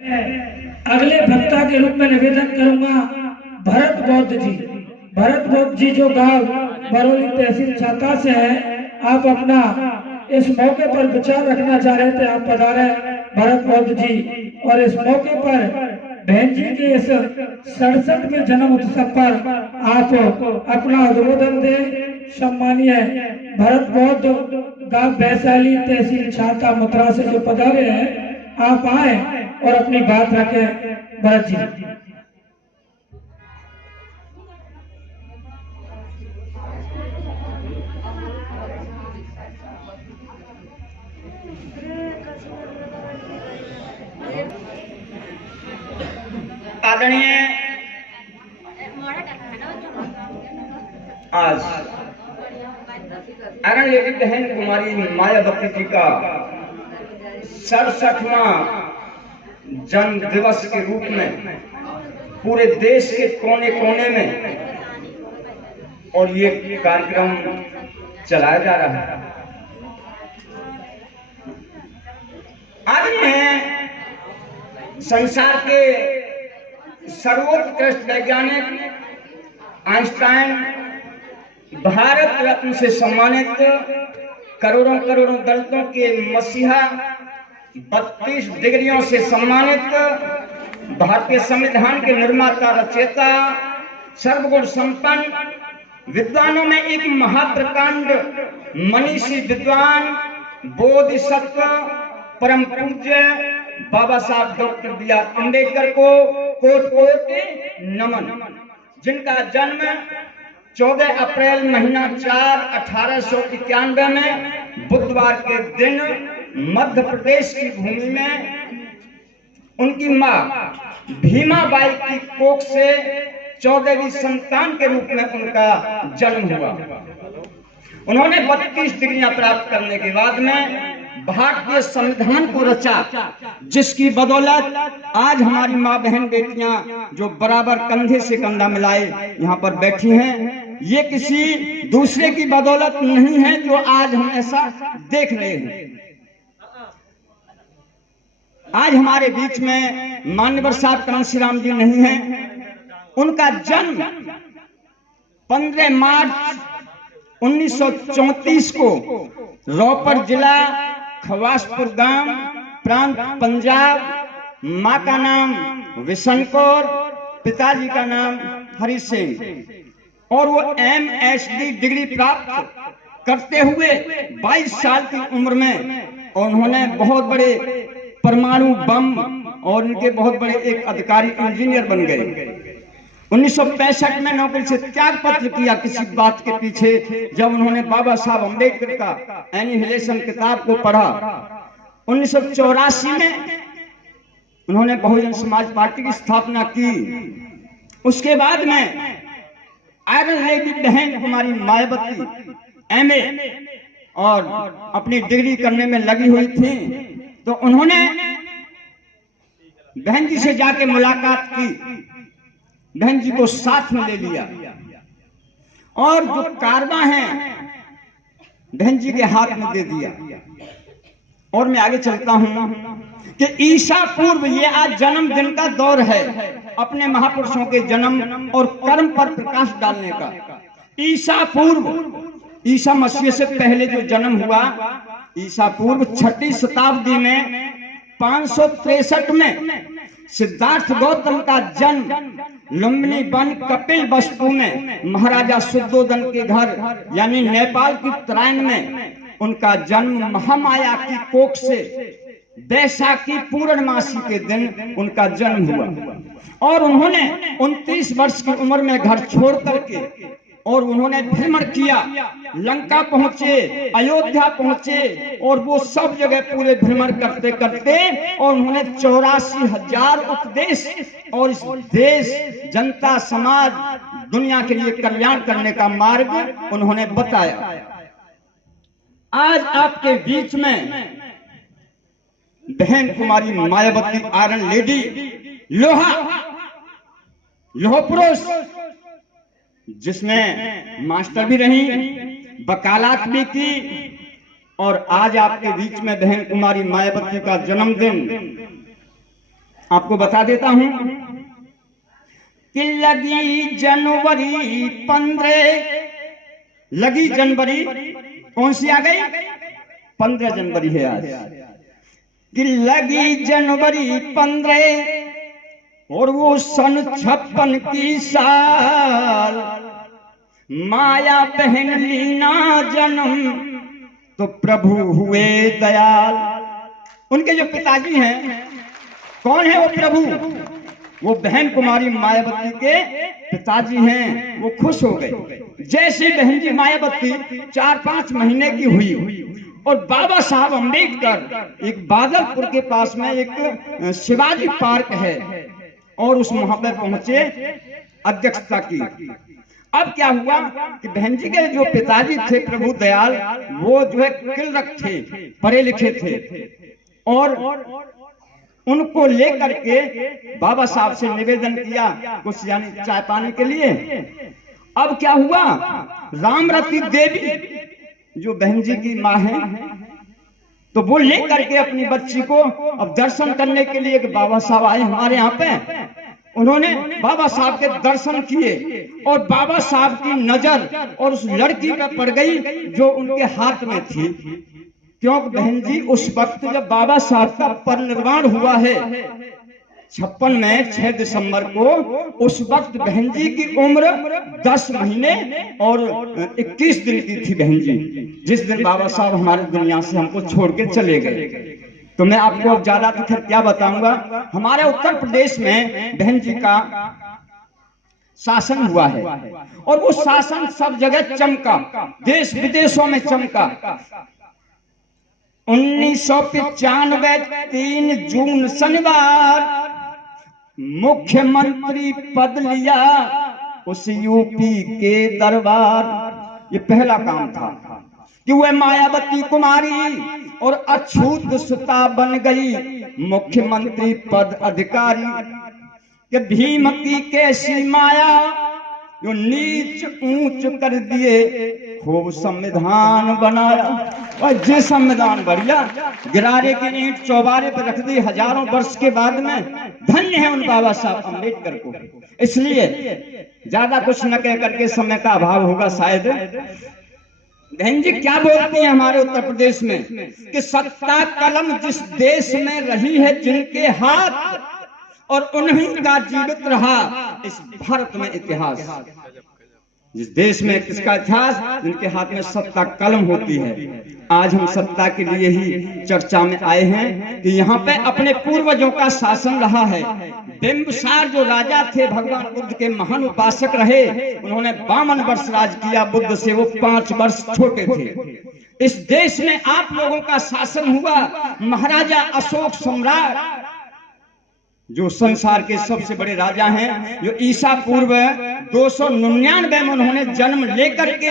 अगले वक्ता के रूप में निवेदन करूंगा भरत बौद्ध जी। भरत बौद्ध जी जो गांव बरौली तहसील छाता से है, आप अपना इस मौके पर विचार रखना चाह रहे थे, आप पधारे भरत बौद्ध जी। और इस मौके पर बहन जी के इस 67वें जन्म उत्सव पर आप अपना उद्बोधन दें। सम्मानीय भरत बौद्ध गांव वैशाली तहसील छाता मथुरा से जो पधारे हैं, आप आए और अपनी बात रखें। भरत जी। आदरणीय आज आरण लेडी बहन कुमारी मायावती जी का 67वां जन्म दिवस के रूप में पूरे देश के कोने कोने में और ये कार्यक्रम चलाया जा रहा है। आज मैं संसार के सर्वोत्कृष्ट वैज्ञानिक आइंस्टाइन भारत रत्न से सम्मानित करोड़ों करोड़ों दलितों के मसीहा 32 डिग्रियों से सम्मानित भारतीय संविधान के निर्माता रचयिता सर्वगुण संपन्न विद्वानों में एक महाप्रकांड मनीषी विद्वान बोधिसत्व परम पूज्य बाबा साहब डॉक्टर B.R. अम्बेडकर को कोट कोट नमन, जिनका जन्म 14 अप्रैल महीना 4 1891 में बुधवार के दिन मध्य प्रदेश की भूमि में उनकी मां भीमाबाई की कोख से 14वीं संतान के रूप में उनका जन्म हुआ। उन्होंने 32 डिग्रियां प्राप्त करने के बाद में भारतीय संविधान को रचा, जिसकी बदौलत आज हमारी माँ बहन बेटियां जो बराबर कंधे से कंधा मिलाए यहाँ पर बैठी हैं, ये किसी दूसरे की बदौलत नहीं है जो आज हम ऐसा देख रहे हैं। आज हमारे बीच में मान्यवर साहब कांशीराम जी नहीं हैं। उनका जन्म 15 मार्च 1934 को रोहतक जिला खवासपुर गांव प्रांत पंजाब, मां का नाम विशन कौर, पिताजी का नाम हरि सिंह, और वो MSD डिग्री प्राप्त करते हुए 22 साल की उम्र में उन्होंने बहुत बड़े परमाणु बम और उनके बहुत बड़े एक अधिकारी इंजीनियर बन गए। 1965 में नौकरी से त्याग पत्र किया किसी बात के पीछे, जब उन्होंने बाबा साहब अम्बेडकर का एनिहिलेशन किताब को पढ़ा। 1984 में उन्होंने बहुजन समाज पार्टी की स्थापना की। उसके बाद में आयरन लेडी बहन हमारी मायावती MA और अपनी डिग्री करने में लगी हुई थी, तो उन्होंने बहन जी से जाके मुलाकात की, बहन जी को साथ में ले लिया और जो कारवा है बहन जी के हाथ में दे दिया। और मैं आगे चलता हूं कि ईसा पूर्व, ये आज जन्मदिन का दौर है अपने महापुरुषों के जन्म और कर्म पर प्रकाश डालने का। ईसा पूर्व, ईसा मसीह से पहले जो जन्म हुआ, ईसा पूर्व 6वीं शताब्दी में 563 में सिद्धार्थ गौतम का जन्म लुम्बिनी वन कपिल वस्तु में महाराजा शुद्धोधन के घर यानी नेपाल की तराइन में उनका जन्म महामाया की कोख से बैसाखी पूर्णमासी के दिन उनका जन्म हुआ। और उन्होंने 29 वर्ष की उम्र में घर छोड़ करके और उन्होंने भ्रमण किया, लंका पहुंचे, अयोध्या पहुंचे और वो सब जगह पूरे भ्रमण करते करते और उन्होंने 84,000 उपदेश और इस देश, जनता, समाज, दुनिया के लिए कल्याण करने का मार्ग उन्होंने बताया। आज आपके बीच में बहन कुमारी मायावती आयरन लेडी लोह पुरुष, जिसमें मास्टर भी रही, वकालत भी की, और आज आपके बीच में बहन कुमारी मायावती का जन्मदिन आपको बता देता हूं कि लगी जनवरी 15, लगी जनवरी कौन सी आ गई? 15 जनवरी है आज। कि लगी जनवरी 15 और वो सन 56 की साल, माया बहन लीना जन्म तो प्रभु हुए दयाल। उनके जो पिताजी हैं, कौन है वो प्रभु? वो बहन कुमारी मायावती के पिताजी हैं। वो खुश हो गए जैसे बहन जी मायावती 4-5 महीने की हुई और बाबा साहब अम्बेडकर एक बादलपुर के पास में एक शिवाजी पार्क है और उस वहां पर पहुंचे अध्यक्षता की। अब क्या हुआ कि बहन जी के जो पिताजी थे प्रभु दयाल, वो जो है किलरख थे, पढ़े लिखे थे और उनको लेकर के बाबा साहब से निवेदन किया कुछ यानी चाय पानी के लिए। अब क्या हुआ, रामरती देवी जो बहन जी की माँ है, तो वो लेकर के अपनी बच्ची को अब दर्शन करने के लिए बाबा साहब आए हमारे यहाँ पे। उन्होंने बाबा साहब के दर्शन किए और बाबा साहब की नजर और उस लड़की पे पड़ गई जो उनके हाथ में थी। क्योंकि बहन जी उस वक्त जब बाबा साहब का परिनिर्वाण हुआ है 56 में 6 दिसंबर को, उस वक्त बहन जी की उम्र 10 महीने और 21 दिन की थी बहन जी, जिस दिन बाबा साहब हमारी दुनिया से हमको छोड़ के चले गए। तो मैं आपको अब ज्यादा तो फिर क्या बताऊंगा। हमारे उत्तर प्रदेश में बहन जी का शासन हुआ है और वो शासन सब जगह चमका, देश विदेशों में चमका। 1995 3 जून शनिवार मुख्यमंत्री पद लिया उस यूपी के दरबार। ये पहला काम था कि वह मायावती कुमारी और अछूत सुता बन गई मुख्यमंत्री पद अधिकारी। कि भीम की कैसी माया जो नीच ऊंच कर दिए, खूब संविधान बनाया। और जे संविधान बढ़िया गिरारे की ईंट चौबारे पर रख दी हजारों वर्ष के बाद में। धन्य है उन बाबा साहब अम्बेडकर को। इसलिए ज्यादा कुछ न कह करके समय का अभाव होगा शायद। बहन जी क्या बोलती हैं हमारे उत्तर प्रदेश में कि सत्ता कलम जिस देश में रही है जिनके हाथ, और उन्हीं का जीवित रहा इस भारत में इतिहास। जिस देश में किसका इतिहास, जिनके हाथ में सत्ता कलम होती है। आज हम सत्ता के लिए ही चर्चा में आए हैं कि यहाँ पे अपने पूर्वजों का शासन रहा है। बिंबिसार जो राजा थे, भगवान बुद्ध के महान उपासक रहे, उन्होंने 52 वर्ष राज किया, बुद्ध से वो 5 वर्ष छोटे थे। इस देश में आप लोगों का शासन हुआ। महाराजा अशोक सम्राट जो संसार के सबसे बड़े राजा हैं, जो ईसा पूर्व 299 में उन्होंने जन्म लेकर के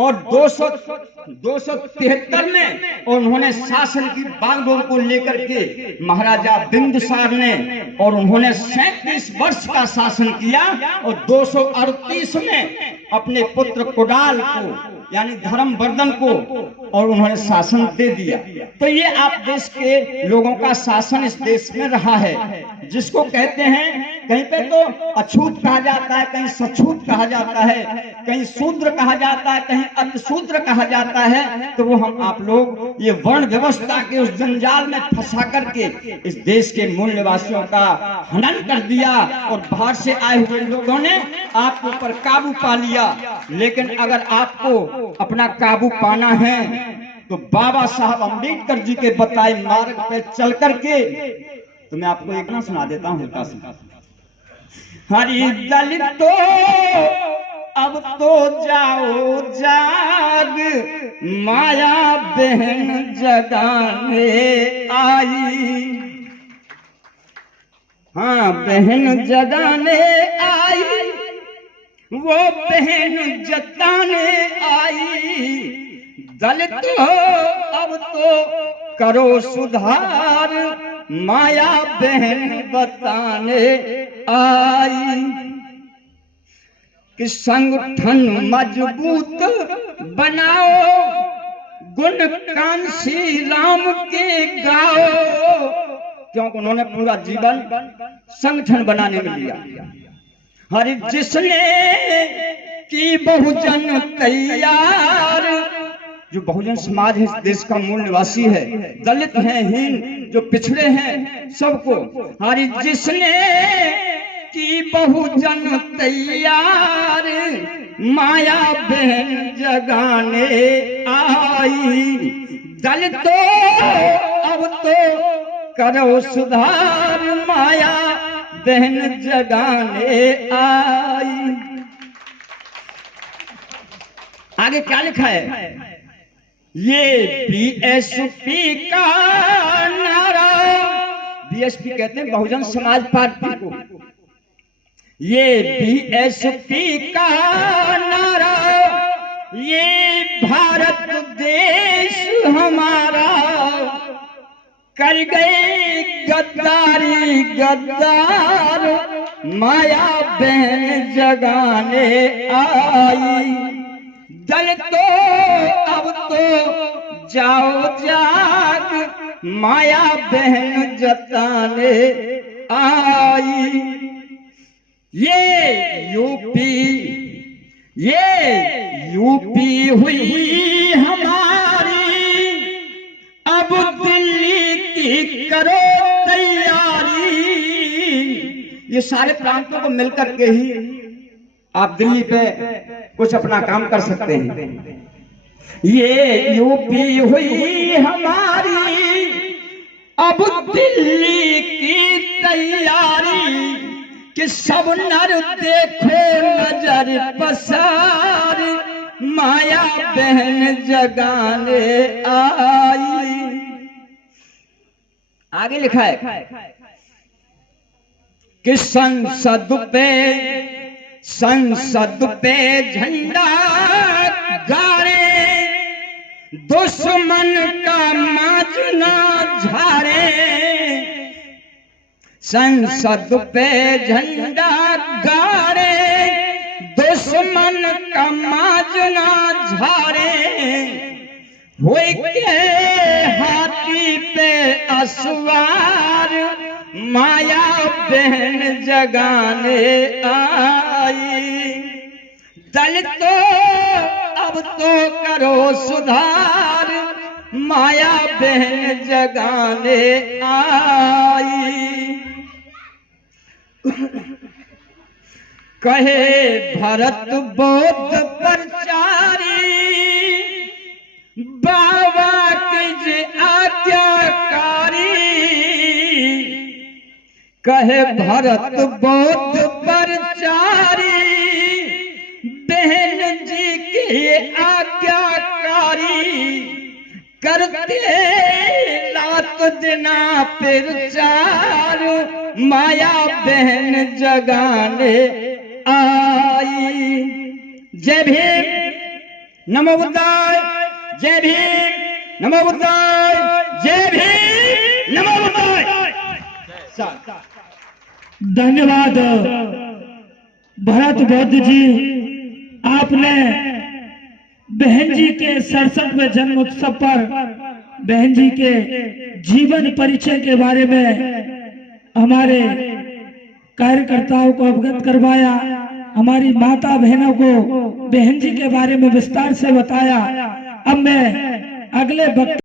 और 273 में उन्होंने शासन की बागडोर को लेकर के महाराजा बिंदुसार ने, और उन्होंने 37 वर्ष का शासन किया और 238 में अपने पुत्र कुडाल को यानी धर्मवर्धन को और उन्होंने शासन दे दिया। तो ये आप देश के लोगों का शासन इस देश में रहा है, जिसको कहते हैं कहीं पे तो अछूत कहा जाता है, कहीं सछूत कहा जाता है, कहीं शूद्र कहा जाता है, कहीं अतिशूद्र कहा जाता है। तो वो हम आप लोग ये वर्ण व्यवस्था के उस जंजाल में फंसा करके इस देश के मूल निवासियों का हनन कर दिया और बाहर से आए हुए लोगों ने आपके ऊपर काबू पा लिया। लेकिन अगर आपको अपना काबू पाना है तो बाबा साहब अम्बेडकर जी के बताए मार्ग पे चल करके, तो मैं आपको एक ना सुना देता हूँ हल्का सा। हरि दलित तो अब तो जाओ जाग, माया बहन जगाने आई। हाँ बहन जगाने आई, वो बहन जताने आई। दलित हो अब तो करो सुधार, माया बहन बताने आई। कि संगठन मजबूत बनाओ, गुण कांसी राम के गाओ। क्योंकि उन्होंने पूरा जीवन संगठन बनाने में लिया। हरि जिसने की बहुजन तैयार, जो बहुजन समाज है इस देश का मूल निवासी है, दलित हैं, हीन, जो पिछड़े हैं, सबको हरि जिसने की बहुजन तैयार, माया बहन जगाने आई। दलितों अब तो करो सुधार, माया बहन जगाने आई। आगे क्या लिखा है? ये बीएसपी का नारा, बीएसपी कहते हैं बहुजन समाज पार्टी को। ये बीएसपी का नारा, ये भारत देश हमारा, कर गए गद्दारी गद्दार, माया बहन जगाने आई। दलितों अब तो जाओ जाग, माया बहन जताने आई। ये यूपी हुई हमारी, अब दिल्ली की करो तैयारी। ये सारे प्रांतों को मिलकर के ही आप दिल्ली पे कुछ अपना काम कर सकते हैं। ये यूपी हुई हमारी, अब दिल्ली की तैयारी, कि सब नर देखो नजर पसार, माया बहन जगाने आई। आगे लिखा है कि संसद पे झंडा गाड़े, दुश्मन का माजना झाड़े। संसद पे झंडा गाड़े, दुश्मन का माजना झाड़े। हुए के हाथी पे असवार, माया बहन जगाने आई। दलितों अब तो करो सुधार, माया बहन जगाने आई। कहे भरत बौद्ध प्रचारी, बाबा की आज्ञाकारी। कहे भरत बौद्ध प्रचारी, बहन जी की आज्ञाकारी। करते रात दिना प्रचार, माया बहन जगाने आई। जय भीम, नमो बुद्धाय, जय भीम, नमो बुद्धाय, जय भीम, नमो बुद्धाय। धन्यवाद भरत बौद्ध जी, आपने बहन जी के 67वें जन्म उत्सव पर बहन जी के जीवन परिचय के बारे में हमारे कार्यकर्ताओं को अवगत करवाया। हमारी माता बहनों को बहन जी के बारे में विस्तार से बताया। अब मैं अगले वक्त